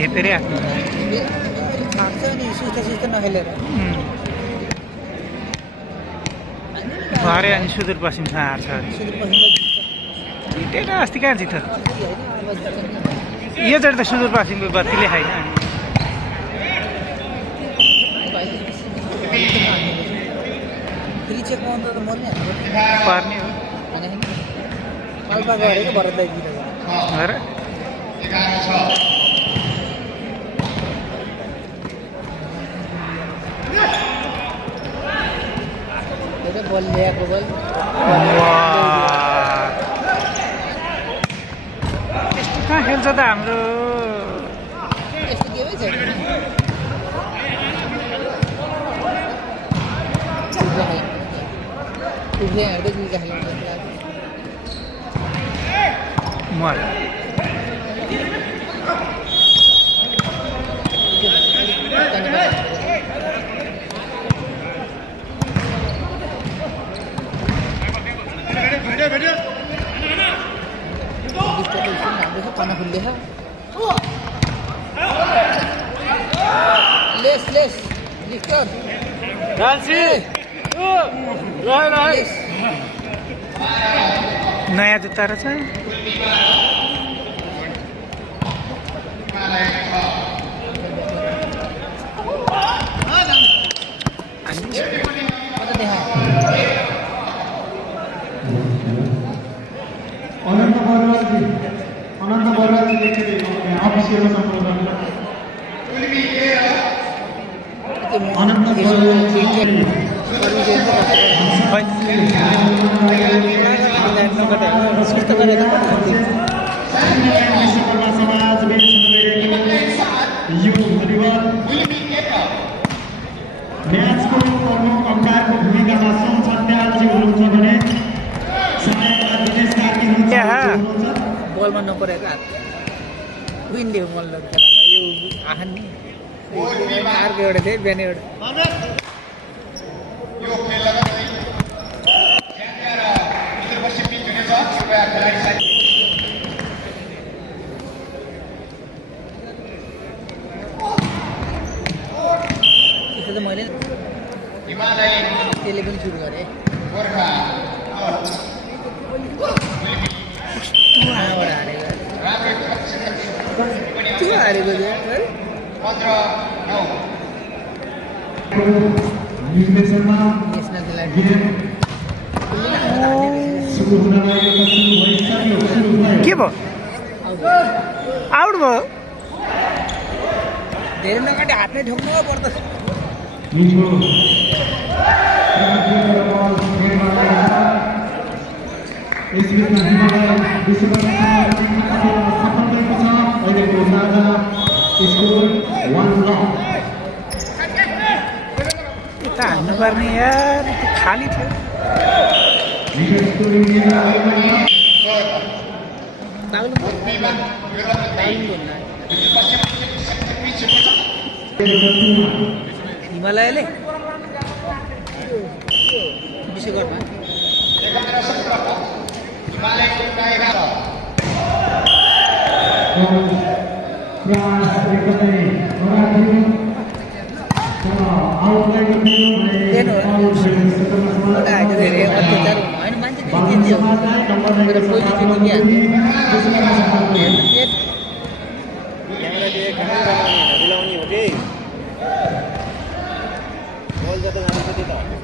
हेपेरै आफ्नो खान्छ नि सुस्त नखेलेर भरे अनि सुदूरपश्चिमसँग हार्छ जितेन अस्ति कहाँ जित्छ योचोटि त सुदूरपश्चिमको बत्तीले खाइन फ्री चेक पाउँदा त मर्ने पर्ने हो पाल्पा गरेको भरतलाई जितेको बल ल्याएको बल यस्तो कहाँ खेल्छ त हाम्रो यस्तो गेमै छैन हेर्दै दुईका खेल्नु मर खाना खुल्ले लेस लिफ्टर नयाँ जुत्ता रहेछ अनन्त बरुवाजी लेखेर अफिसियल सम्पर्क अनन्त म्याचको प्रमुख अम्पायरको भूमिकामा सोमचन्द्रजी हुनुहुन्छ भने सहायकमा दिनेश कार्की हुनुहुन्छ बलमा नपरेको हात विनले मन लाग्छ यो आहान नि अर्को एउटा थियो बिहान एउटा त्यसो त मैले त्यसले पनि सुरु गरेँ हारेको के भयो आउट भयो धेरै नकाटे हात नै ठोक्नु पर्दछ यता हान्नुपर्ने यार खाली थियो हिमालयले विश्वकर्मा धेरै अत्याचार होइन मान्छे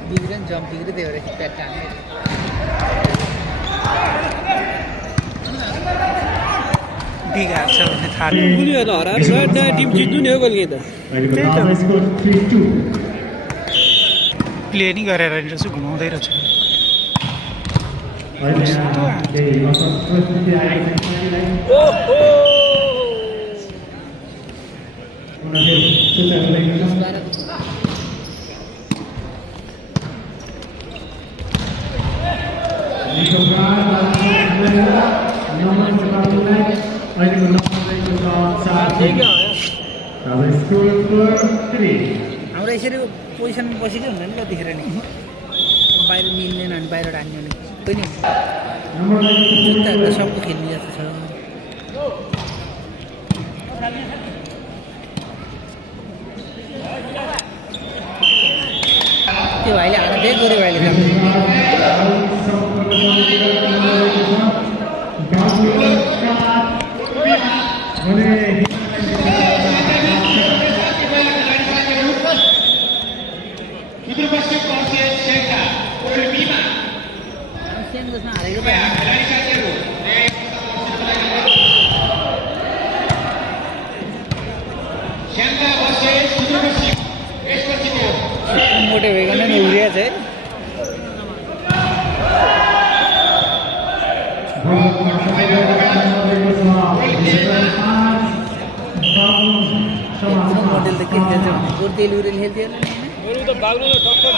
बिग्रियो नि जम्प बिग्रियो त्यो भएर प्याट टान्ने बिगार्छ भन्ने थाहा टिम जित्नु नि हो गोल त प्ले नि गरेर रहेछ घुमाउँदै रहेछ हाम्रो यसरी पोजिसन बसेकै हुँदैन नि कतिखेर नि बाहिर मिल्दैन अनि बाहिरबाट हान्ने भने पनि Number 9, जुत्ताहरू सबको खेल्ने जस्तो छ त्यो भाइले हाल्न त्यही गोरे भाइले काम सेम जसमा हालेको त मोटे भइकन नि उरिया चाहिँ मोडेल त के खेल्छ भने गोर्तेल उरेल खेल्थ्यो होला नि बरु त बाग्लो टक्कर